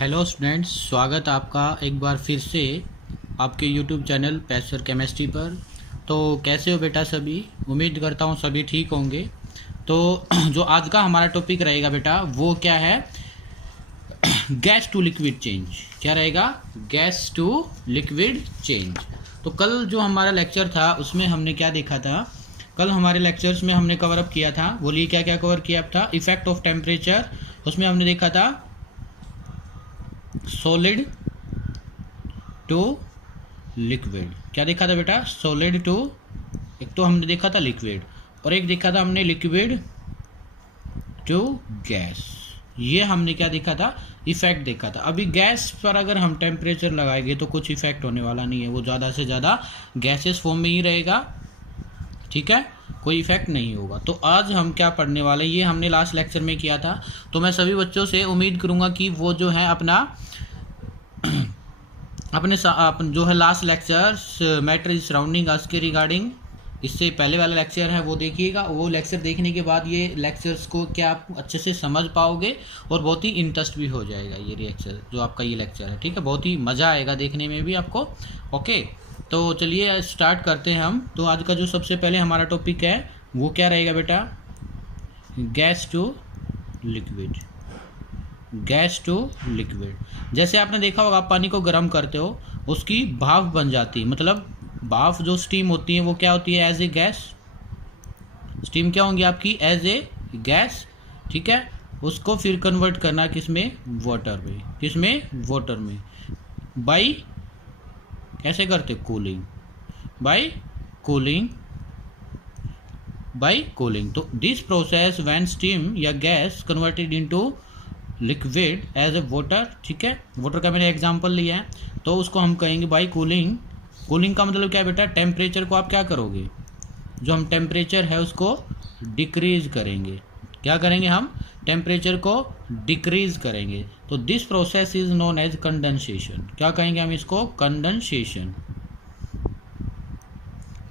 Hello students, स्वागत आपका एक बार फिर से आपके यूट्यूब चैनल प्रोफेसर केमिस्ट्री पर। तो कैसे हो बेटा सभी? उम्मीद करता हूँ सभी ठीक होंगे। तो जो आज का हमारा टॉपिक रहेगा बेटा वो क्या है? Gas to liquid change. क्या रहेगा? Gas to liquid change. तो कल जो हमारा लेक्चर था उसमें हमने क्या देखा था? कल हमारे लेक्चर्स में हमने कवर अप किया था, बोलिए क्या क्या कवर किया था? Effect of temperature. उसमें हमने देखा था सॉलिड टू लिक्विड। क्या देखा था बेटा? सॉलिड टू, एक तो हमने देखा था लिक्विड और एक देखा था हमने लिक्विड टू गैस। ये हमने क्या देखा था? इफेक्ट देखा था। अभी गैस पर अगर हम टेम्परेचर लगाएंगे तो कुछ इफेक्ट होने वाला नहीं है, वो ज़्यादा से ज़्यादा गैसेस फॉर्म में ही रहेगा, ठीक है, कोई इफेक्ट नहीं होगा। तो आज हम क्या पढ़ने वाले हैं ये हमने लास्ट लेक्चर में किया था। तो मैं सभी बच्चों से उम्मीद करूंगा कि वो जो है अपना जो है last lecture matter is surrounding us के रिगार्डिंग, इससे पहले वाला लेक्चर है वो देखिएगा। वो लेक्चर देखने के बाद ये लेक्चर्स को क्या आप अच्छे से समझ पाओगे और बहुत ही इंटरेस्ट भी हो जाएगा ये लेक्चर जो आपका ये लेक्चर है, ठीक है। बहुत ही मज़ा आएगा देखने में भी आपको। ओके, तो चलिए स्टार्ट करते हैं हम। तो आज का जो सबसे पहले हमारा टॉपिक है वो क्या रहेगा बेटा? Gas to liquid. Gas to liquid. जैसे आपने देखा होगा, आप पानी को गर्म करते हो, उसकी भाप बन जाती है, मतलब भाप जो स्टीम होती है वो क्या होती है? As a gas. स्टीम क्या होंगी आपकी? एज ए गैस, ठीक है। उसको फिर कन्वर्ट करना किस में? वाटर में। किस में? वाटर में। बाई कैसे करते? Cooling. By cooling. By cooling. तो दिस प्रोसेस व्हेन स्टीम या gas converted into liquid as a water, ठीक है। वाटर का मैंने एग्जांपल लिया है, तो उसको हम कहेंगे बाई कूलिंग। कूलिंग का मतलब क्या है बेटा? टेम्परेचर को आप क्या करोगे? जो हम टेम्परेचर है उसको डिक्रीज करेंगे। क्या करेंगे हम? टेम्परेचर को डिक्रीज करेंगे। तो this process is known as condensation. क्या कहेंगे हम इसको? कंडेंसेशन।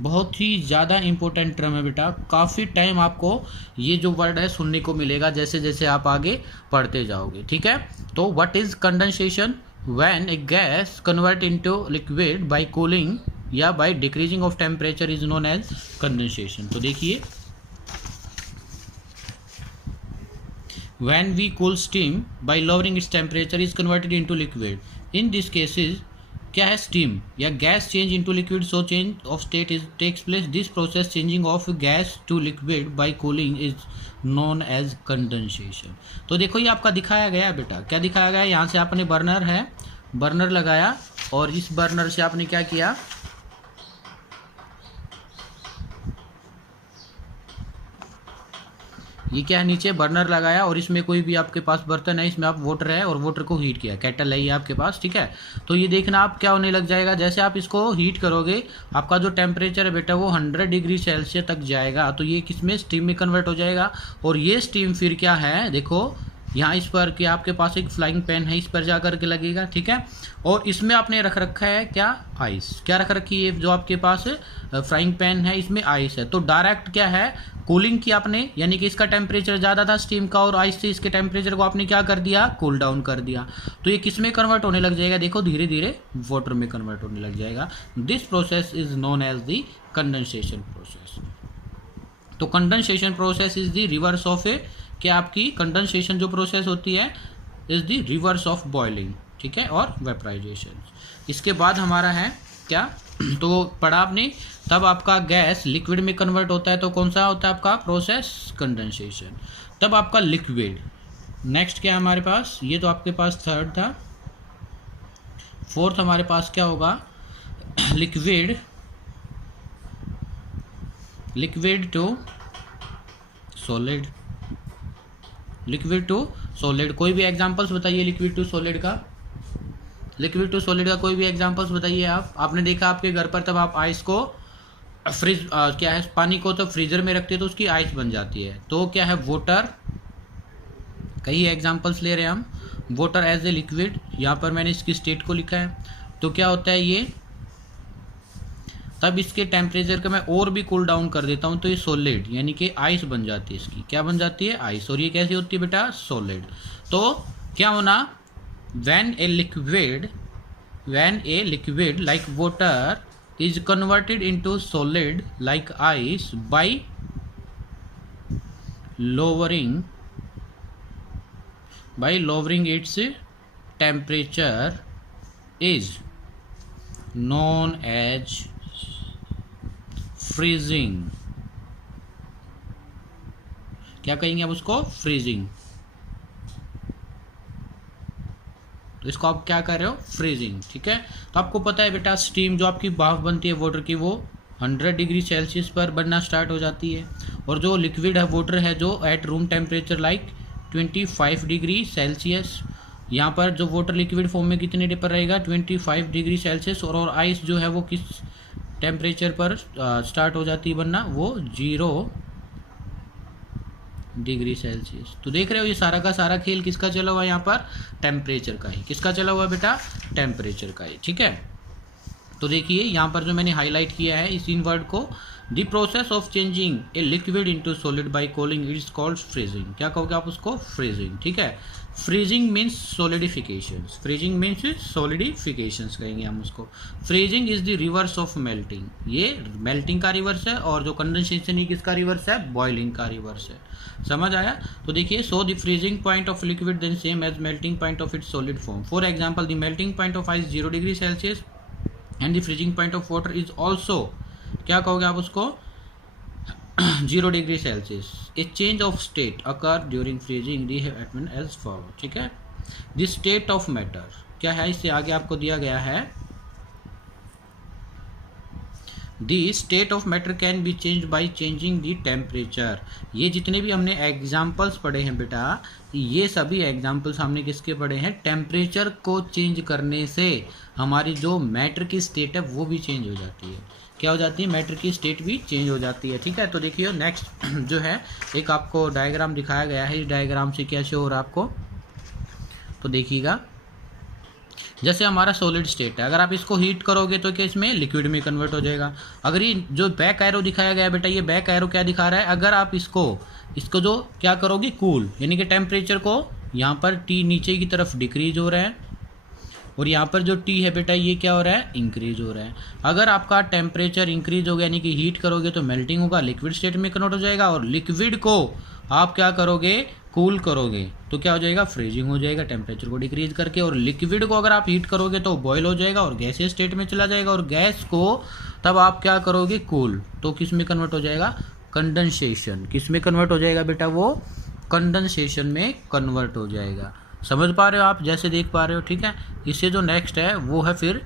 बहुत ही ज़्यादा इंपॉर्टेंट टर्म है बेटा, काफ़ी टाइम आपको ये जो वर्ड है सुनने को मिलेगा जैसे जैसे आप आगे पढ़ते जाओगे, ठीक है। तो what is condensation? When a gas convert into liquid by cooling या by decreasing of temperature is known as condensation. तो देखिए, when we cool steam by lowering its temperature is converted into liquid। in this cases क्या है? Steam या gas change into liquid, so change of state is takes place. This process changing of gas to liquid by cooling is known as condensation. तो देखो ये आपका दिखाया गया है बेटा। क्या दिखाया गया है? यहाँ से आपने बर्नर है, बर्नर लगाया और इस बर्नर से आपने क्या किया? ये क्या है? नीचे बर्नर लगाया और इसमें कोई भी आपके पास बर्तन है, इसमें आप वाटर है और वाटर को हीट किया। केटल है ये आपके पास, ठीक है। तो ये देखना आप क्या होने लग जाएगा, जैसे आप इसको हीट करोगे आपका जो टेम्परेचर है बेटा वो 100 डिग्री सेल्सियस तक जाएगा। तो ये किस में? स्टीम में कन्वर्ट हो जाएगा। और ये स्टीम फिर क्या है? देखो यहाँ इस पर कि आपके पास एक फ्लाइंग पैन है, इस पर जा करके लगेगा, ठीक है। और इसमें आपने रख रखा है क्या? आइस। क्या रख रखी है? जो आपके पास फ्राइंग पैन है इसमें आइस है। तो डायरेक्ट क्या है? कूलिंग की आपने, यानी कि इसका टेम्परेचर ज़्यादा था स्टीम का और आइस से इसके टेम्परेचर को आपने क्या कर दिया? कूल डाउन कर दिया। तो ये किस में कन्वर्ट होने लग जाएगा? देखो धीरे धीरे वाटर में कन्वर्ट होने लग जाएगा। This process is known as the condensation process. तो condensation process is the reverse of a, क्या आपकी कंडेंसेशन जो प्रोसेस होती है is the reverse of boiling, ठीक है, और वेपराइजेशन। इसके बाद हमारा है क्या? तो पढ़ा आपने, तब आपका गैस लिक्विड में कन्वर्ट होता है तो कौन सा होता है आपका प्रोसेस? कंडेंसेशन। तब आपका लिक्विड। नेक्स्ट क्या है हमारे पास? ये तो आपके पास थर्ड था। फोर्थ हमारे पास क्या होगा? Liquid, liquid to solid. Liquid to solid. कोई भी एग्जांपल्स बताइए लिक्विड टू सॉलिड का। लिक्विड टू सॉलिड का कोई भी एग्जांपल्स बताइए आप। आपने देखा आपके घर पर तब आप आइस को फ्रिज क्या है, पानी को तो फ्रीजर में रखते हैं तो उसकी आइस बन जाती है। तो क्या है? वाटर। कई एग्जांपल्स ले रहे हैं हम। वाटर एज ए लिक्विड, यहाँ पर मैंने इसकी स्टेट को लिखा है। तो क्या होता है ये? तब इसके टेम्परेचर को मैं और भी कूल डाउन कर देता हूँ तो ये सॉलिड यानी कि आइस बन जाती है। इसकी क्या बन जाती है? आइस। और ये कैसी होती है बेटा? सॉलिड। तो क्या होना? when a liquid like water is converted into solid like ice by lowering its temperature is known as freezing। क्या कहेंगे आप उसको? फ्रीजिंग। तो इसको आप क्या कर रहे हो? फ्रीजिंग। ठीक है, तो आपको पता है बेटा स्टीम जो आपकी भाप बनती है वाटर की वो 100 डिग्री सेल्सियस पर बनना स्टार्ट हो जाती है, और जो लिक्विड है वाटर है जो at room temperature like 25 degree Celsius, यहाँ पर जो वाटर लिक्विड फॉर्म में कितने पर रहेगा? 25 डिग्री सेल्सियस। और आइस जो है वो किस टेम्परेचर पर स्टार्ट हो जाती है बनना? वो 0 डिग्री सेल्सियस। तो देख रहे हो ये सारा का सारा खेल किसका चला हुआ है यहाँ पर? टेम्परेचर का ही। किसका चला हुआ है बेटा? टेम्परेचर का ही। ठीक है, तो देखिए यहाँ पर जो मैंने हाईलाइट किया है इस इन वर्ड को, the process of changing a liquid into solid bye cooling is called freezing. क्या कहोगे आप उसको? फ्रीजिंग। ठीक है, फ्रीजिंग मीन्स सॉलिडिफिकेशंस। फ्रीजिंग मीन्स सॉलिडिफिकेशंस कहेंगे हम उसको। Freezing is the reverse of melting. ये मेल्टिंग का रिवर्स है, और जो कंडेंसेशन है किसका रिवर्स है? बॉइलिंग का रिवर्स है। समझ आया? तो देखिए, so the freezing point of liquid then same as melting point of its solid form. For example the melting point of ice 0 degree Celsius and the freezing point of water is also, क्या कहोगे आप उसको? 0 degree Celsius. A change of state occur during freezing the happen as follow. ठीक है, the state of matter क्या है? इससे आगे आपको दिया गया है the state of matter can be change by changing the temperature. ये जितने भी हमने एग्जाम्पल्स पढ़े हैं बेटा, ये सभी एग्जाम्पल्स हमने किसके पढ़े हैं? टेम्परेचर को चेंज करने से हमारी जो मैटर की स्टेट है वो भी चेंज हो जाती है। क्या हो जाती है? मैटर की स्टेट भी चेंज हो जाती है। ठीक है, तो देखिए नेक्स्ट जो है एक आपको डायग्राम दिखाया गया है। इस डायग्राम से क्या शो हो रहा है आपको? तो देखिएगा, जैसे हमारा सॉलिड स्टेट है, अगर आप इसको हीट करोगे तो क्या इसमें लिक्विड में कन्वर्ट हो जाएगा। अगर ये जो बैक एरो दिखाया गया है बेटा, ये बैक एरो क्या दिखा रहा है? अगर आप इसको जो क्या करोगे? कूल, यानी कि टेम्परेचर को यहाँ पर टी नीचे की तरफ डिक्रीज हो रहा है, और यहाँ पर जो टी है बेटा ये क्या हो रहा है? इंक्रीज हो रहा है। अगर आपका टेम्परेचर इंक्रीज हो गया यानी कि हीट करोगे तो मेल्टिंग होगा, लिक्विड स्टेट में कन्वर्ट हो जाएगा, और लिक्विड को आप क्या करोगे? कूल करोगे तो क्या हो जाएगा? फ्रीजिंग हो जाएगा टेम्परेचर को डिक्रीज करके। और लिक्विड को अगर आप हीट करोगे तो बॉयल हो जाएगा और गैसीय स्टेट में चला जाएगा, और गैस को तब आप क्या करोगे? कूल, तो किस में कन्वर्ट हो जाएगा? कंडेंसेशन। किस में कन्वर्ट हो जाएगा बेटा? वो कंडेंसेशन में कन्वर्ट हो जाएगा। समझ पा रहे हो आप? जैसे देख पा रहे हो। ठीक है, इससे जो नेक्स्ट है वो है फिर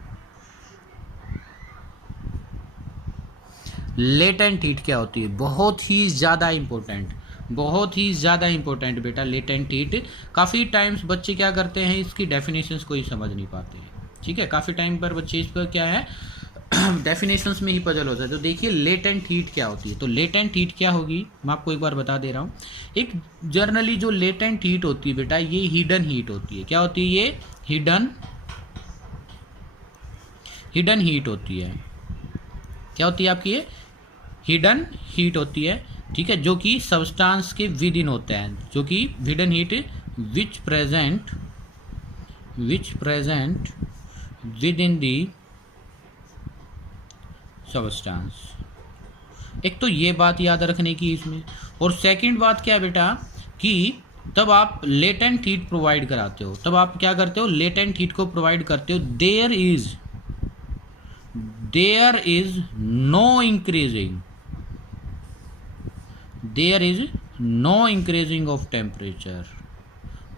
लेटेंट हीट। क्या होती है? बहुत ही ज़्यादा इंपॉर्टेंट, बहुत ही ज़्यादा इंपॉर्टेंट बेटा लेटेंट हीट। काफ़ी टाइम्स बच्चे क्या करते हैं? इसकी डेफिनेशंस को ही समझ नहीं पाते हैं। ठीक है, काफ़ी टाइम पर बच्चे इस पर क्या है डेफिनेशंस में ही पजल होता है। तो देखिए लेटेंट हीट क्या होती है। तो लेटेंट हीट क्या होगी मैं आपको एक बार बता दे रहा हूँ। एक जनरली जो लेटेंट हीट होती है बेटा ये हिडन हीट होती है। क्या होती है? ये हिडन हीट होती है। क्या होती है आपकी? ये हिडन हीट होती है। ठीक है, जो कि सब्सटेंस के विद इन होता है, जो कि hidden heat which present with in the substance. एक तो ये बात याद रखने की इसमें, और सेकंड बात क्या है बेटा कि तब आप लेटेंट हीट प्रोवाइड कराते हो, तब आप क्या करते हो? लेटेंट हीट को प्रोवाइड करते हो। There is no increasing of temperature.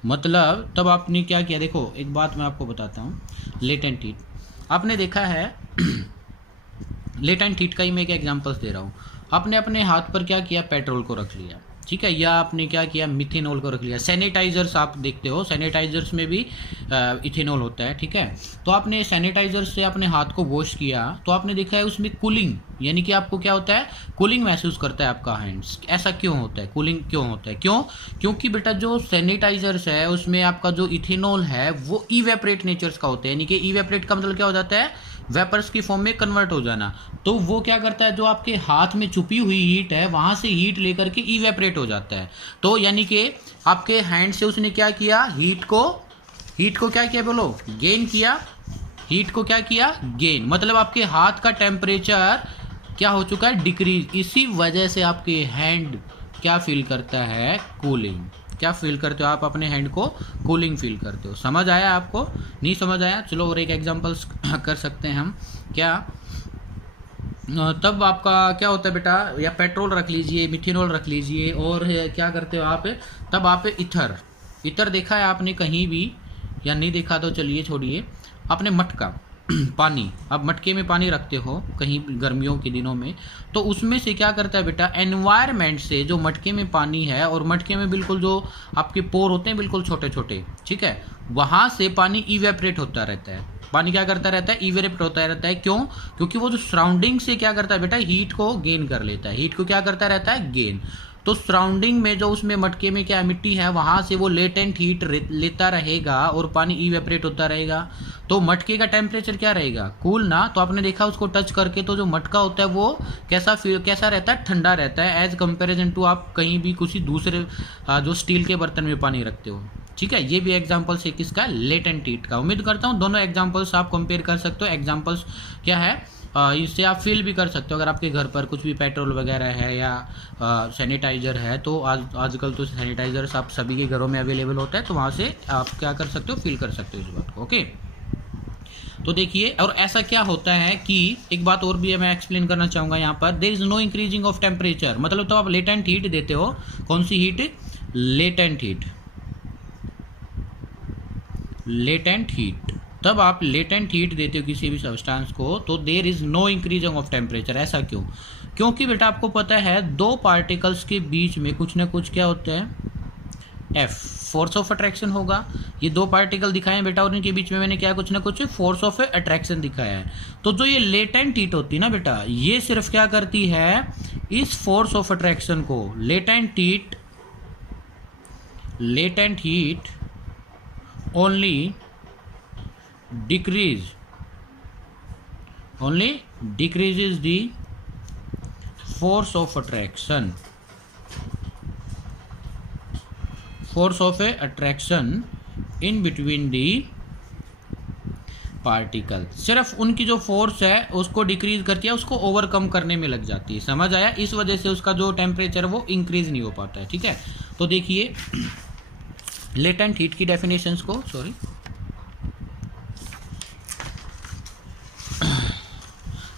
मतलब तब आपने क्या किया? देखो एक बात मैं आपको बताता हूँ। लेटेंट हीट आपने देखा है लेटेंट हीट का ही मैं एक एग्जांपल्स दे रहा हूँ। आपने अपने हाथ पर क्या किया? पेट्रोल को रख लिया। ठीक है, या आपने क्या किया? मिथेनॉल को रख लिया। सैनिटाइजर्स आप देखते हो, सैनिटाइजर्स में भी इथेनॉल होता है। ठीक है, तो आपने सैनिटाइजर से अपने हाथ को वॉश किया तो आपने देखा है उसमें कूलिंग, यानी कि आपको क्या होता है? कूलिंग महसूस करता है आपका हैंड्स। ऐसा क्यों होता है? कूलिंग क्यों होता है? क्योंकि बेटा जो सैनिटाइजर्स है उसमें आपका जो इथेनॉल है वो इवेपरेट नेचर्स का होता है, यानी कि इवेपरेट का मतलब क्या हो जाता है? वेपर्स की फॉर्म में कन्वर्ट हो जाना। तो वो क्या करता है? जो आपके हाथ में छुपी हुई हीट है वहां से हीट लेकर के इवेपरेट हो जाता है। तो यानी कि आपके हैंड से उसने क्या किया? हीट को हीट को क्या किया बोलो, गेन किया। हीट को क्या किया, गेन, मतलब आपके हाथ का टेम्परेचर क्या हो चुका है, डिक्रीज। इसी वजह से आपके हैंड क्या फील करता है, कूलिंग। क्या फील करते हो आप, अपने हैंड को कूलिंग फील करते हो। समझ आया आपको, नहीं समझ आया, चलो और एक एग्जांपल्स कर सकते हैं हम। क्या तब आपका क्या होता है बेटा, या पेट्रोल रख लीजिए, मिथेनॉल रख लीजिए, और क्या करते हो आप, तब आप ईथर, ईथर देखा है आपने कहीं भी या नहीं देखा तो चलिए छोड़िए। आपने मटका पानी, आप मटके में पानी रखते हो कहीं गर्मियों के दिनों में, तो उसमें से क्या करता है बेटा, एनवायरनमेंट से जो मटके में पानी है, और मटके में बिल्कुल जो आपके पोर होते हैं बिल्कुल छोटे छोटे, ठीक है, वहाँ से पानी इवेपरेट होता रहता है। पानी क्या करता रहता है, इवेपरेट होता रहता है। क्यों, क्योंकि वो जो सराउंडिंग से क्या करता है बेटा, हीट को गेन कर लेता है। हीट को क्या करता रहता है, गेन। तो सराउंडिंग में जो उसमें मटके में क्या मिट्टी है, वहाँ से वो लेटेंट हीट लेता रहेगा और पानी इवेपरेट होता रहेगा। तो मटके का टेम्परेचर क्या रहेगा, कूल ना। तो आपने देखा उसको टच करके, तो जो मटका होता है वो कैसा रहता है, ठंडा रहता है, एज कंपेरिजन टू आप कहीं भी किसी दूसरे जो स्टील के बर्तन में पानी रखते हो। ठीक है, ये भी एग्जाम्पल्स है किसका, लेटेंट हीट का। उम्मीद करता हूँ दोनों एग्जाम्पल्स आप कंपेयर कर सकते हो। एग्जाम्पल्स क्या है, इससे आप फील भी कर सकते हो। अगर आपके घर पर कुछ भी पेट्रोल वगैरह है या सैनिटाइज़र है, तो आजकल तो सैनिटाइज़र आप सभी के घरों में अवेलेबल होता है, तो वहाँ से आप क्या कर सकते हो, फील कर सकते हो इस बात को। ओके, तो देखिए, और ऐसा क्या होता है कि एक बात और भी मैं एक्सप्लेन करना चाहूँगा यहाँ पर, there is no increasing of temperature. मतलब तो आप लेटेंट हीट देते हो, कौन सी heat, latent heat, latent heat. तब आप लेटेंट हीट देते हो किसी भी सब्सटेंस को, तो there is no increasing of temperature. ऐसा क्यों, क्योंकि बेटा आपको पता है दो पार्टिकल्स के बीच में कुछ ना कुछ क्या होता है, एफ, फोर्स ऑफ अट्रैक्शन होगा। ये दो पार्टिकल दिखाए हैं बेटा, और इनके बीच में मैंने क्या कुछ ना कुछ फोर्स ऑफ अट्रैक्शन दिखाया है। तो जो ये लेटेंट हीट होती है ना बेटा, ये सिर्फ क्या करती है, इस फोर्स ऑफ अट्रैक्शन को, latent heat only decreases the force of attraction in between the particle. सिर्फ उनकी जो फोर्स है उसको डिक्रीज करती है, उसको ओवरकम करने में लग जाती है। समझ आया, इस वजह से उसका जो टेम्परेचर वो इंक्रीज नहीं हो पाता है। ठीक है, तो देखिए लेटेंट हीट की डेफिनेशंस को, sorry,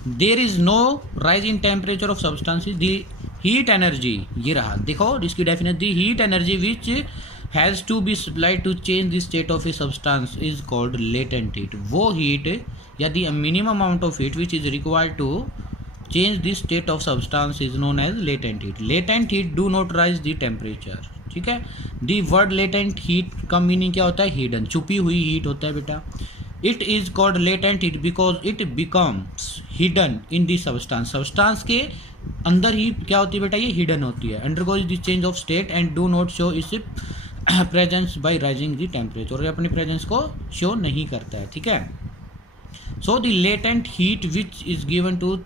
there is no rise in temperature of substances, the heat energy, ये रहा, देखो इसकी definition, the heat energy which has to be supplied to change the state of a substance is called latent heat. वो heat या the minimum amount of heat which is required to change the state of substance is known as latent heat. Latent heat do not rise the temperature. ठीक है, the word latent heat का meaning क्या होता है, hidden, छुपी हुई heat होता है बेटा। It is called latent heat because it becomes hidden in the substance. Substance के अंदर ही क्या होती है बेटा, ये हिडन होती है। Undergoes the change of state and do not show it's presents by rising the temperature, और अपनी प्रेजेंस को शो नहीं करता है। ठीक है, so the latent heat which is given to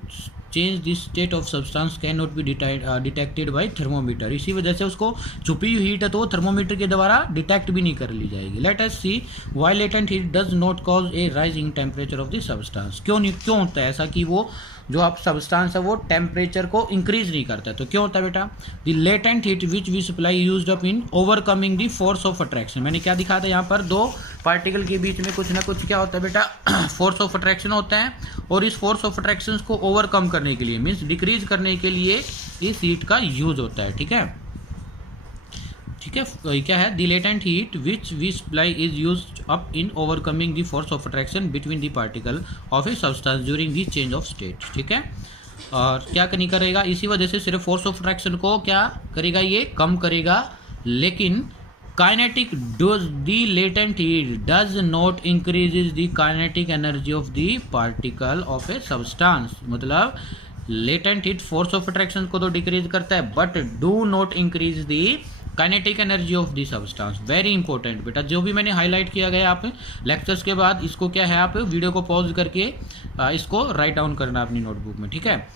change this state of substance can not be detected by thermometer. इसी वजह से उसको छुपी हुई हीट है तो वो थर्मोमीटर के द्वारा डिटेक्ट भी नहीं कर ली जाएगी। Let us see why latent heat does not cause a rise in temperature of the substance. क्यों होता है ऐसा कि वो जो आप सब्सटेंस है वो टेम्परेचर को इंक्रीज नहीं करता है। तो क्यों होता है बेटा, the latent heat which we supply used up in overcoming the force of attraction. मैंने क्या दिखा था यहाँ पर, दो पार्टिकल के बीच में कुछ ना कुछ क्या होता है बेटा, फोर्स ऑफ अट्रैक्शन होता है, और इस फोर्स ऑफ अट्रैक्शन को ओवरकम करने के लिए, मीन्स डिक्रीज करने के लिए इस हीट का यूज होता है। ठीक है, ठीक है, क्या है, the latent heat which we supply is used up in overcoming the force of attraction between the particle of a substance during the change of state. ठीक है, और क्या नहीं करेगा, इसी वजह से सिर्फ फोर्स ऑफ अट्रैक्शन को क्या करेगा, ये कम करेगा, लेकिन kinetic does the latent heat does not increases the kinetic energy of the particle of a substance. मतलब latent heat force of attraction को तो डिक्रीज करता है, but do not increase the kinetic energy of the substance. Very important बेटा, जो भी मैंने highlight किया गया आप लेक्चर्स के बाद, इसको क्या है, आप वीडियो को पॉज करके इसको राइट डाउन करना अपनी नोटबुक में। ठीक है,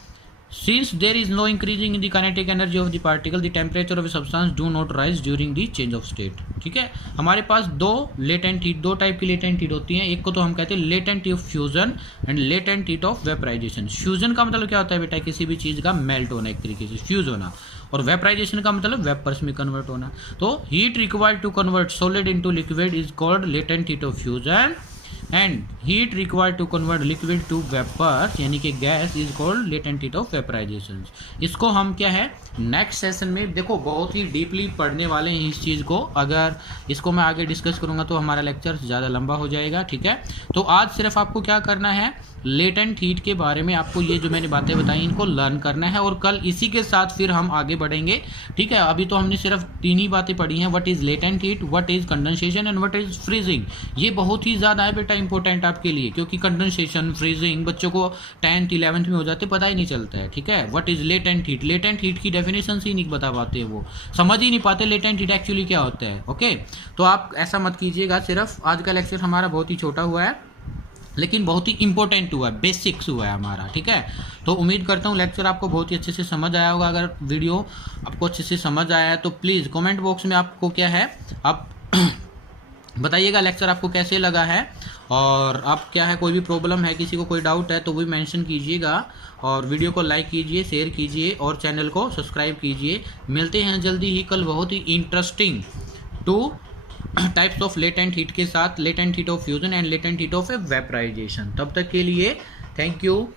Since there is no increasing in the kinetic energy of the particle, the temperature of a substance do not rise during the change of state. ठीक है, हमारे पास दो लेटेंट हीट, दो टाइप की लेटेंट हीट होती हैं। एक को तो हम कहते हैं latent heat of fusion and latent heat of vaporization. Fusion का मतलब क्या होता है बेटा, किसी भी चीज़ का मेल्ट होना, एक तरीके से फ्यूज होना, और वेपराइजेशन का मतलब वेपर्स में कन्वर्ट होना। तो heat required to convert solid into liquid is called latent heat of fusion and heat required to convert liquid to vapour यानी कि gas is called latent heat of vaporization. इसको हम क्या है नेक्स्ट सेशन में देखो बहुत ही डीपली पढ़ने वाले हैं इस चीज़ को। अगर इसको मैं आगे डिस्कस करूंगा तो हमारा लेक्चर ज़्यादा लंबा हो जाएगा। ठीक है, तो आज सिर्फ आपको क्या करना है, लेटेंट हीट के बारे में आपको ये जो मैंने बातें बताई इनको लर्न करना है, और कल इसी के साथ फिर हम आगे बढ़ेंगे। ठीक है, अभी तो हमने सिर्फ तीन ही बातें पढ़ी हैं, what is latent heat, what is condensation and what is freezing. ये बहुत ही ज़्यादा है बेटा इंपॉर्टेंट आपके लिए, क्योंकि कंडेंसेशन फ्रीजिंग बच्चों को 10th 11th में हो जाते पता ही नहीं चलता है। ठीक है, what is latent heat, latent heat की डेफिनेशन ही नहीं बता पाते, वो समझ ही नहीं पाते लेटेंट हीट एक्चुअली क्या होता है। ओके, तो आप ऐसा मत कीजिएगा। सिर्फ आज का लेक्चर हमारा बहुत ही छोटा हुआ है लेकिन बहुत ही इंपॉर्टेंट हुआ है, बेसिक्स हुआ है हमारा। ठीक है, तो उम्मीद करता हूँ लेक्चर आपको बहुत ही अच्छे से समझ आया होगा। अगर वीडियो आपको अच्छे से समझ आया है तो प्लीज़ कमेंट बॉक्स में आपको क्या है आप बताइएगा लेक्चर आपको कैसे लगा है, और आप क्या है कोई भी प्रॉब्लम है, किसी को कोई डाउट है तो भी मेंशन कीजिएगा, और वीडियो को लाइक कीजिए, शेयर कीजिए और चैनल को सब्सक्राइब कीजिए। मिलते हैं जल्दी ही कल बहुत ही interesting 2 types of latent heat के साथ, latent heat of fusion and latent heat of vaporization. तब तक के लिए थैंक यू।